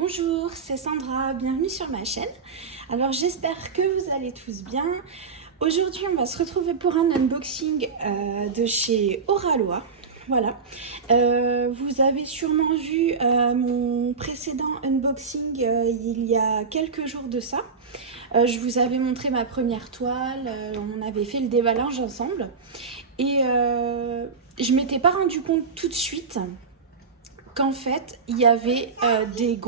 Bonjour, c'est Sandra, bienvenue sur ma chaîne. Alors j'espère que vous allez tous bien. Aujourd'hui on va se retrouver pour un unboxing de chez Oralois. Voilà, vous avez sûrement vu mon précédent unboxing il y a quelques jours de ça. Je vous avais montré ma première toile, on avait fait le déballage ensemble. Et je m'étais pas rendu compte tout de suite qu'en fait, il y avait des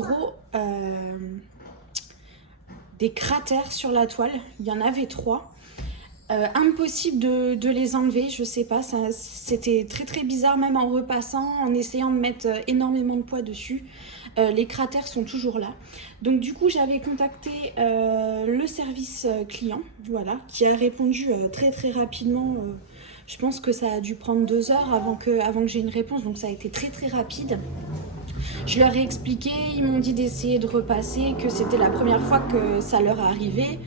cratères sur la toile. Il y en avait 3. Impossible de les enlever, je sais pas, c'était très bizarre, même en repassant, en essayant de mettre énormément de poids dessus. Les cratères sont toujours là. Donc du coup, j'avais contacté le service client, voilà, qui a répondu très rapidement. Je pense que ça a dû prendre 2 heures avant que j'ai une réponse, donc ça a été très rapide. Je leur ai expliqué, ils m'ont dit d'essayer de repasser, que c'était la première fois que ça leur arrivait.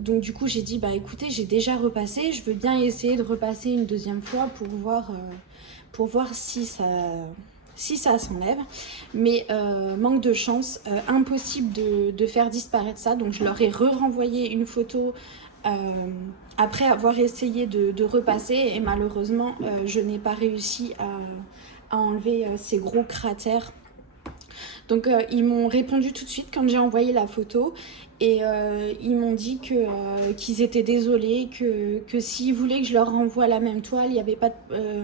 Donc du coup j'ai dit bah écoutez, j'ai déjà repassé, je veux bien essayer de repasser une deuxième fois pour voir si ça s'enlève. Mais manque de chance, impossible de faire disparaître ça. Donc je leur ai renvoyé une photo après avoir essayé de repasser et malheureusement je n'ai pas réussi à enlever ces gros cratères. Donc ils m'ont répondu tout de suite quand j'ai envoyé la photo et ils m'ont dit qu'ils étaient désolés, que s'ils voulaient que je leur renvoie la même toile, il y avait pas,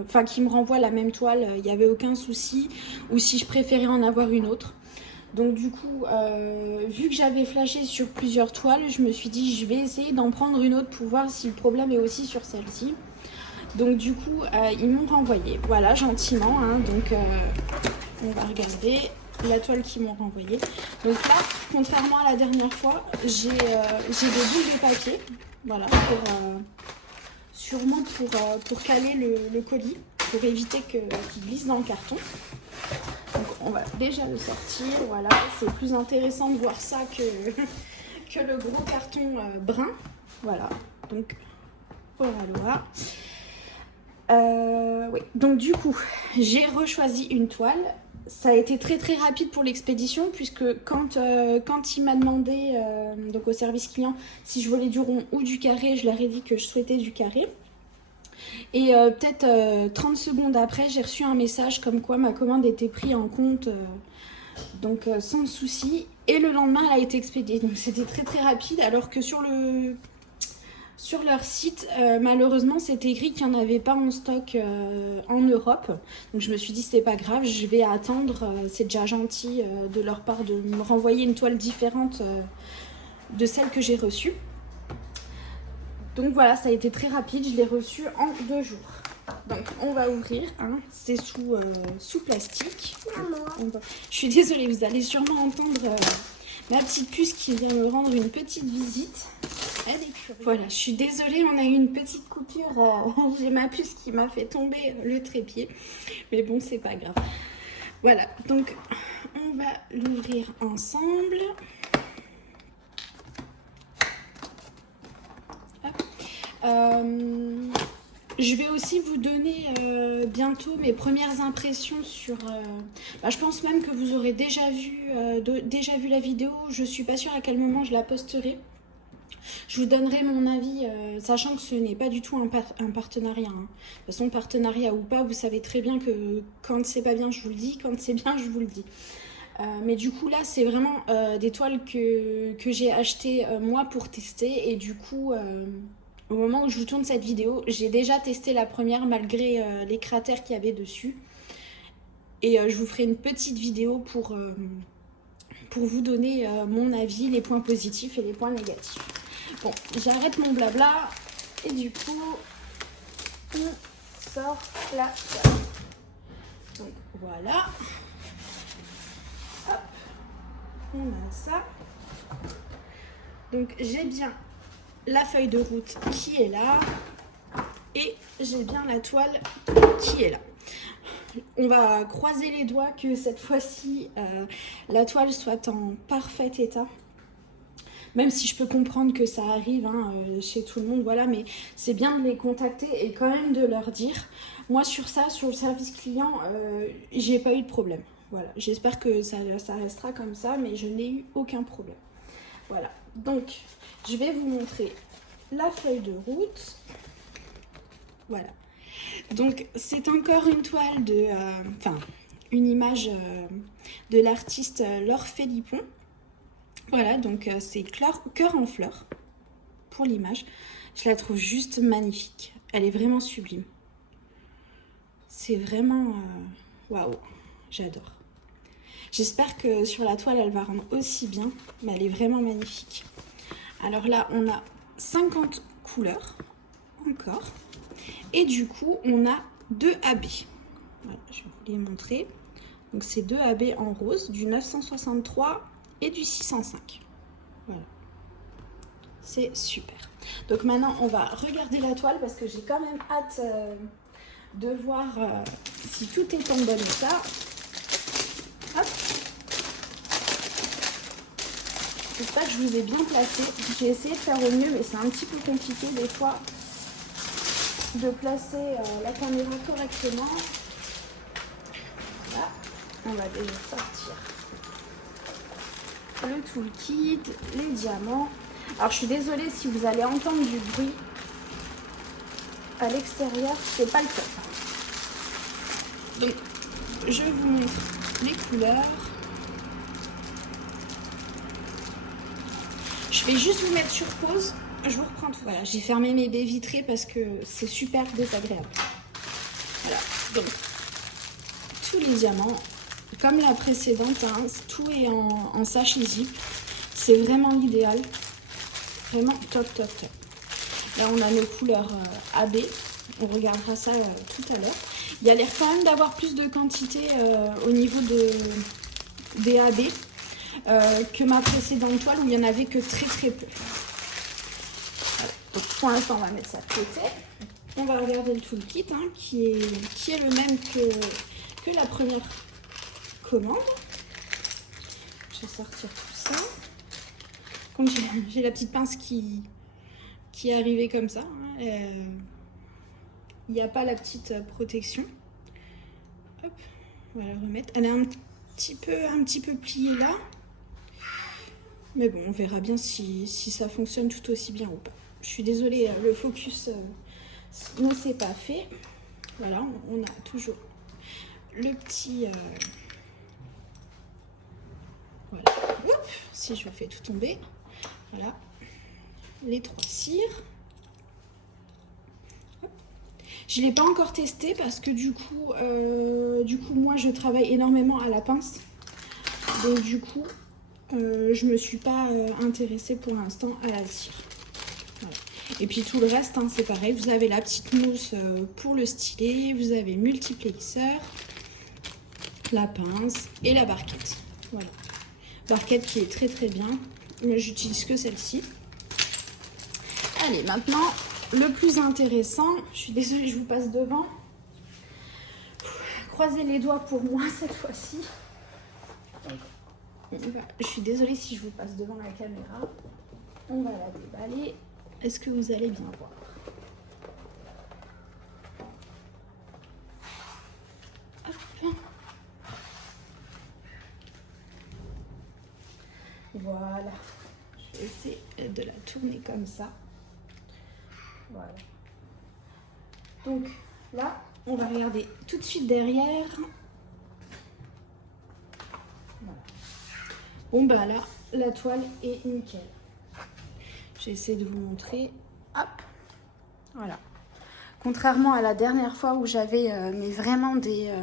enfin qu'ils me renvoient la même toile, il n'y avait aucun souci, ou si je préférais en avoir une autre. Donc du coup, vu que j'avais flashé sur plusieurs toiles, je me suis dit je vais essayer d'en prendre une autre pour voir si le problème est aussi sur celle-ci. Donc du coup, ils m'ont renvoyé, voilà, gentiment, hein, donc on va regarder la toile qu'ils m'ont renvoyée. Donc là, contrairement à la dernière fois, j'ai des boules de papier, voilà, sûrement pour caler le colis, pour éviter qu'il glisse dans le carton. Donc on va déjà le sortir, voilà, c'est plus intéressant de voir ça que le gros carton brun, voilà, donc voilà. Oui. Donc du coup, j'ai rechoisi une toile. Ça a été très rapide pour l'expédition puisque quand il m'a demandé donc au service client si je voulais du rond ou du carré, je leur ai dit que je souhaitais du carré. Et peut-être 30 secondes après, j'ai reçu un message comme quoi ma commande était prise en compte, donc sans souci. Et le lendemain, elle a été expédiée. Donc c'était très rapide alors que sur leur site, malheureusement, c'était écrit qu'il n'y en avait pas en stock en Europe. Donc je me suis dit, c'est pas grave, je vais attendre. C'est déjà gentil de leur part de me renvoyer une toile différente de celle que j'ai reçue. Donc voilà, ça a été très rapide, je l'ai reçue en 2 jours. Donc on va ouvrir, hein. C'est sous plastique. Je suis désolée, vous allez sûrement entendre ma petite puce qui vient me rendre une petite visite. Elle est curieuse. Voilà, je suis désolée, on a eu une petite coupure. J'ai ma puce qui m'a fait tomber le trépied. Mais bon, c'est pas grave. Voilà, donc on va l'ouvrir ensemble. Je vais aussi vous donner bientôt mes premières impressions sur... je pense même que vous aurez déjà vu la vidéo. Je suis pas sûre à quel moment je la posterai. Je vous donnerai mon avis, sachant que ce n'est pas du tout un partenariat. Hein. De toute façon, partenariat ou pas, vous savez très bien que quand c'est pas bien, je vous le dis. Quand c'est bien, je vous le dis. Mais du coup, là, c'est vraiment des toiles que j'ai achetées moi pour tester. Et du coup... au moment où je vous tourne cette vidéo, j'ai déjà testé la première malgré les cratères qu'il y avait dessus. Et je vous ferai une petite vidéo pour vous donner mon avis, les points positifs et les points négatifs. Bon, j'arrête mon blabla et du coup, on sort la toile. Donc voilà. Hop, on a ça. Donc j'ai bien la feuille de route qui est là et j'ai bien la toile qui est là. On va croiser les doigts que cette fois-ci la toile soit en parfait état, même si je peux comprendre que ça arrive hein, chez tout le monde, voilà, mais c'est bien de les contacter et quand même de leur dire. Moi sur ça, sur le service client, j'ai pas eu de problème. Voilà, j'espère que ça restera comme ça, mais je n'ai eu aucun problème. Voilà, donc je vais vous montrer la feuille de route. Voilà, donc c'est encore une toile de... enfin, une image de l'artiste Laure Philippon. Voilà, donc c'est cœur en fleurs pour l'image. Je la trouve juste magnifique. Elle est vraiment sublime. C'est vraiment... waouh, j'adore. J'espère que sur la toile, elle va rendre aussi bien. Mais elle est vraiment magnifique. Alors là, on a 50 couleurs encore. Et du coup, on a 2 AB. Voilà, je vais vous les montrer. Donc c'est 2 AB en rose, du 963 et du 605. Voilà. C'est super. Donc maintenant, on va regarder la toile parce que j'ai quand même hâte de voir si tout est en bon état. Hop. J'espère que je vous ai bien placé. J'ai essayé de faire au mieux, mais c'est un petit peu compliqué des fois de placer la caméra correctement. Voilà. On va déjà sortir le toolkit, les diamants. Alors je suis désolée si vous allez entendre du bruit à l'extérieur, c'est pas le top. Donc je vous montre les couleurs. Je vais juste vous mettre sur pause. Je vous reprends tout. Voilà, j'ai fermé mes baies vitrées parce que c'est super désagréable. Voilà, donc tous les diamants, comme la précédente, hein, tout est en sachet zip. C'est vraiment l'idéal. Vraiment top, top, top. Là, on a nos couleurs AB. On regardera ça tout à l'heure. Il y a l'air quand même d'avoir plus de quantité au niveau des AB que ma précédente toile où il n'y en avait que très, très peu. Voilà. Donc, pour l'instant, on va mettre ça de côté. On va regarder le toolkit hein, qui est le même que la première commande. Je vais sortir tout ça. Comme j'ai la petite pince qui est arrivée comme ça. Hein, il n'y a pas la petite protection. Hop, on va la remettre. Elle est un petit peu pliée là. Mais bon, on verra bien si ça fonctionne tout aussi bien ou pas. Je suis désolée, le focus ne s'est pas fait. Voilà, on a toujours le petit... voilà. Oups, si je fais tout tomber. Voilà. Les 3 cires. Je ne l'ai pas encore testé parce que du coup, moi, je travaille énormément à la pince. Donc, du coup, je ne me suis pas intéressée pour l'instant à la cire. Voilà. Et puis, tout le reste, hein, c'est pareil. Vous avez la petite mousse pour le stylet. Vous avez le multiplexeur, la pince et la barquette. Voilà. Barquette qui est très, très bien. Mais j'utilise que celle-ci. Allez, maintenant... le plus intéressant, je suis désolée, je vous passe devant. Croisez les doigts pour moi cette fois-ci. Je suis désolée si je vous passe devant la caméra. On va la déballer. Est-ce que vous allez bien voir? Hop. Voilà. Je vais essayer de la tourner comme ça. Voilà. Donc là, on va regarder tout de suite derrière. Voilà. Bon bah là, la toile est nickel. J'essaie de vous montrer. Hop. Voilà. Contrairement à la dernière fois où j'avais mais vraiment des...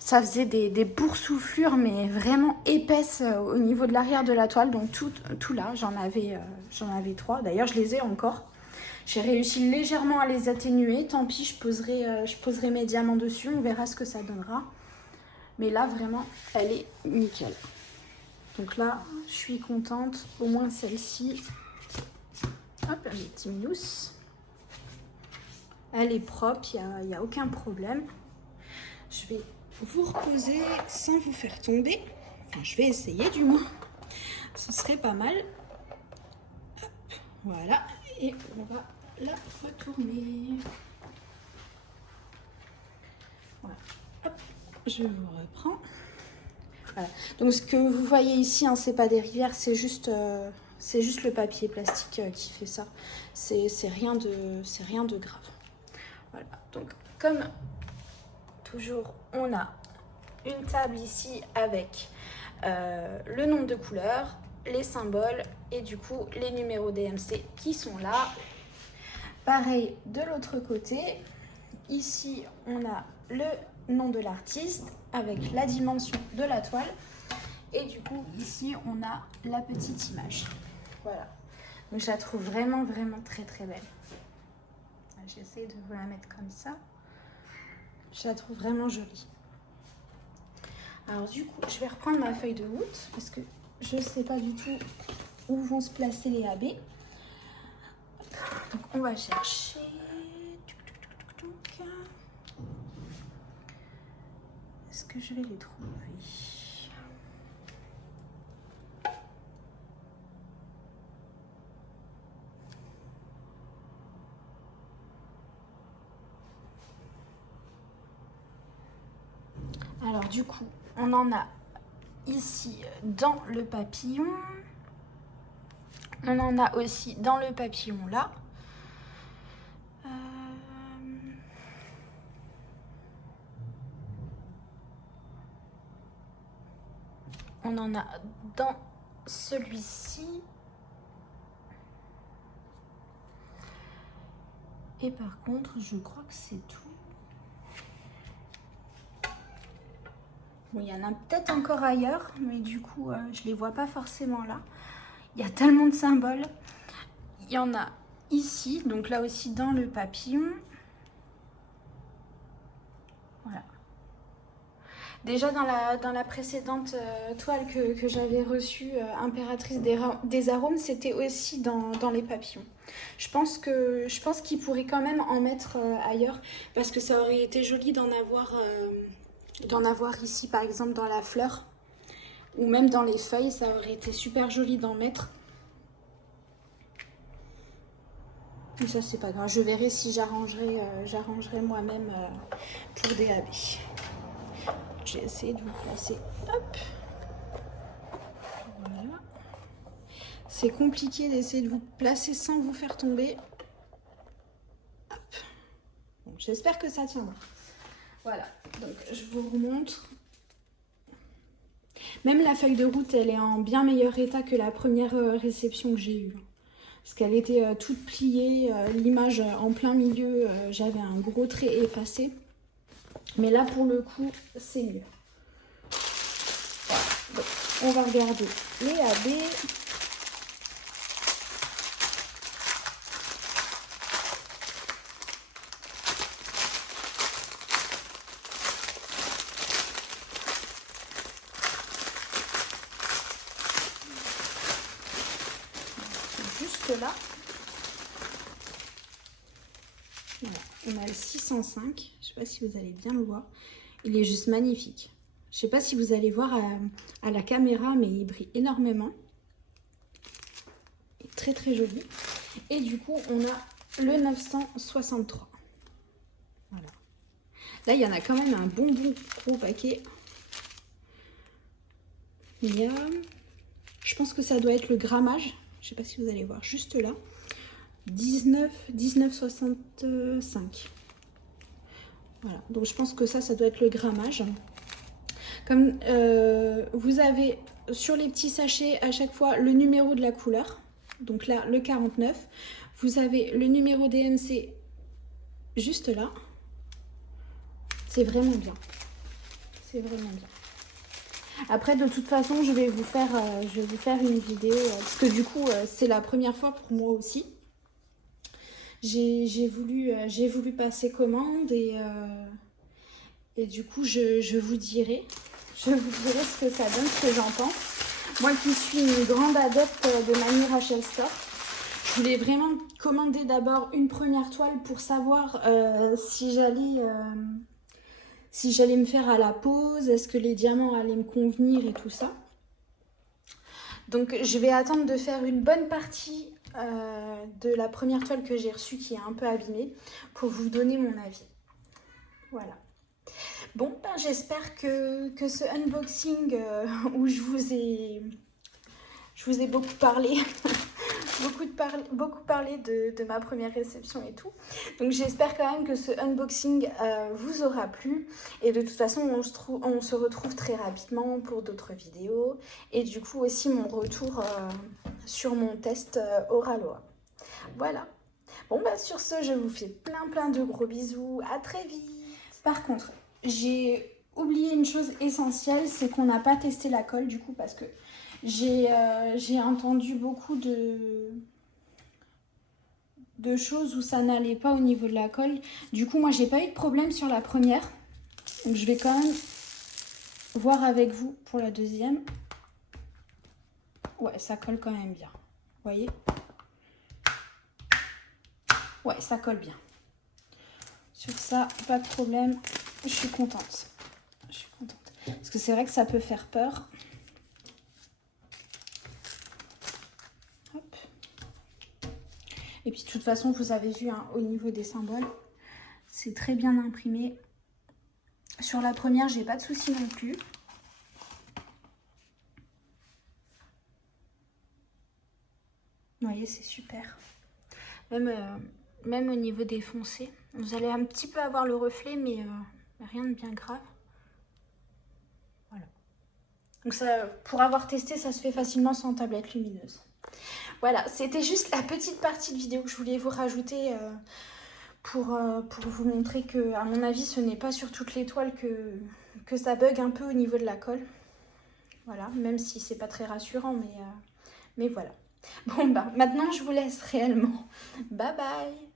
ça faisait des boursouflures mais vraiment épaisses au niveau de l'arrière de la toile. Donc tout là, j'en avais 3. D'ailleurs, je les ai encore. J'ai réussi légèrement à les atténuer. Tant pis, je poserai mes diamants dessus. On verra ce que ça donnera. Mais là, vraiment, elle est nickel. Donc là, je suis contente. Au moins celle-ci. Hop, un petit minus. Elle est propre, il n'y a aucun problème. Je vais vous reposer sans vous faire tomber. Enfin, je vais essayer du moins. Ce serait pas mal. Hop, voilà. Et on va la retourner. Voilà. Hop, je vous reprends. Voilà. Donc ce que vous voyez ici, hein, c'est pas des rivières, c'est juste le papier plastique qui fait ça. C'est rien de grave. Voilà. Donc comme toujours, on a une table ici avec le nombre de couleurs, les symboles et du coup les numéros DMC qui sont là. Pareil de l'autre côté. Ici, on a le nom de l'artiste avec la dimension de la toile. Et du coup, ici, on a la petite image. Voilà. Donc, je la trouve vraiment, vraiment très, très belle. J'essaie de vous la mettre comme ça. Je la trouve vraiment jolie. Alors, du coup, je vais reprendre ma feuille de route parce que je ne sais pas du tout où vont se placer les AB. Donc, on va chercher... Est-ce que je vais les trouver? Alors du coup, on en a ici dans le papillon. On en a aussi dans le papillon là. On en a dans celui-ci. Et par contre, je crois que c'est tout. Bon, il y en a peut-être encore ailleurs, mais du coup, je les vois pas forcément là. Il y a tellement de symboles. Il y en a ici, donc là aussi dans le papillon. Voilà. Déjà dans la précédente toile que j'avais reçue, Impératrice des arômes, c'était aussi dans les papillons. Je pense qu'il pourrait quand même en mettre ailleurs, parce que ça aurait été joli d'en avoir ici, par exemple dans la fleur, ou même dans les feuilles, ça aurait été super joli d'en mettre. Mais ça, c'est pas grave, je verrai si j'arrangerai moi-même pour des AB. J'ai essayé de vous placer. Hop. Voilà. C'est compliqué d'essayer de vous placer sans vous faire tomber. Hop. Bon, j'espère que ça tiendra. Voilà. Donc, je vous remontre. Même la feuille de route, elle est en bien meilleur état que la première réception que j'ai eue. Parce qu'elle était toute pliée. L'image en plein milieu, j'avais un gros trait effacé. Mais là, pour le coup, c'est mieux. Donc, on va regarder les AB. Juste là. Voilà. On a le 605. Je ne sais pas si vous allez bien le voir. Il est juste magnifique. Je ne sais pas si vous allez voir à la caméra, mais il brille énormément. Il est très très joli. Et du coup, on a le 963. Voilà. Là, il y en a quand même un bon gros paquet. Il y a... Je pense que ça doit être le grammage. Je ne sais pas si vous allez voir juste là. 19,65. Voilà, donc je pense que ça doit être le grammage. Comme vous avez sur les petits sachets à chaque fois le numéro de la couleur. Donc là, le 49. Vous avez le numéro DMC juste là. C'est vraiment bien. C'est vraiment bien. Après, de toute façon, je vais vous faire une vidéo. Parce que du coup, c'est la première fois pour moi aussi. J'ai voulu passer commande et du coup je vous dirai ce que ça donne, ce que j'en pense. Moi qui suis une grande adepte de Mani Rachel Store, je voulais vraiment commander d'abord une première toile pour savoir si j'allais me faire à la pose, est-ce que les diamants allaient me convenir et tout ça. Donc je vais attendre de faire une bonne partie de la première toile que j'ai reçue qui est un peu abîmée pour vous donner mon avis. Voilà. Bon, ben, j'espère que ce unboxing où je vous ai beaucoup parlé, beaucoup parlé de ma première réception et tout. Donc j'espère quand même que ce unboxing vous aura plu. Et de toute façon, on se retrouve très rapidement pour d'autres vidéos. Et du coup aussi mon retour sur mon test Oraloa. Voilà. Bon, bah sur ce, je vous fais plein de gros bisous. À très vite. Par contre, j'ai oublié une chose essentielle, c'est qu'on n'a pas testé la colle du coup parce que j'ai entendu beaucoup de choses où ça n'allait pas au niveau de la colle. Du coup, moi, j'ai pas eu de problème sur la première. Donc, je vais quand même voir avec vous pour la deuxième. Ouais, ça colle quand même bien. Vous voyez? Ouais, ça colle bien. Sur ça, pas de problème. Je suis contente. Je suis contente. Parce que c'est vrai que ça peut faire peur. Hop. Et puis de toute façon, vous avez vu hein, au niveau des symboles, c'est très bien imprimé. Sur la première, j'ai pas de soucis non plus. Vous voyez, c'est super. Même au niveau des foncés, vous allez un petit peu avoir le reflet, mais rien de bien grave. Voilà. Donc ça, pour avoir testé, ça se fait facilement sans tablette lumineuse. Voilà, c'était juste la petite partie de vidéo que je voulais vous rajouter pour vous montrer que, à mon avis, ce n'est pas sur toutes les toiles que ça bug un peu au niveau de la colle. Voilà, même si c'est pas très rassurant, mais voilà. Bon, bah, maintenant, je vous laisse réellement. Bye bye!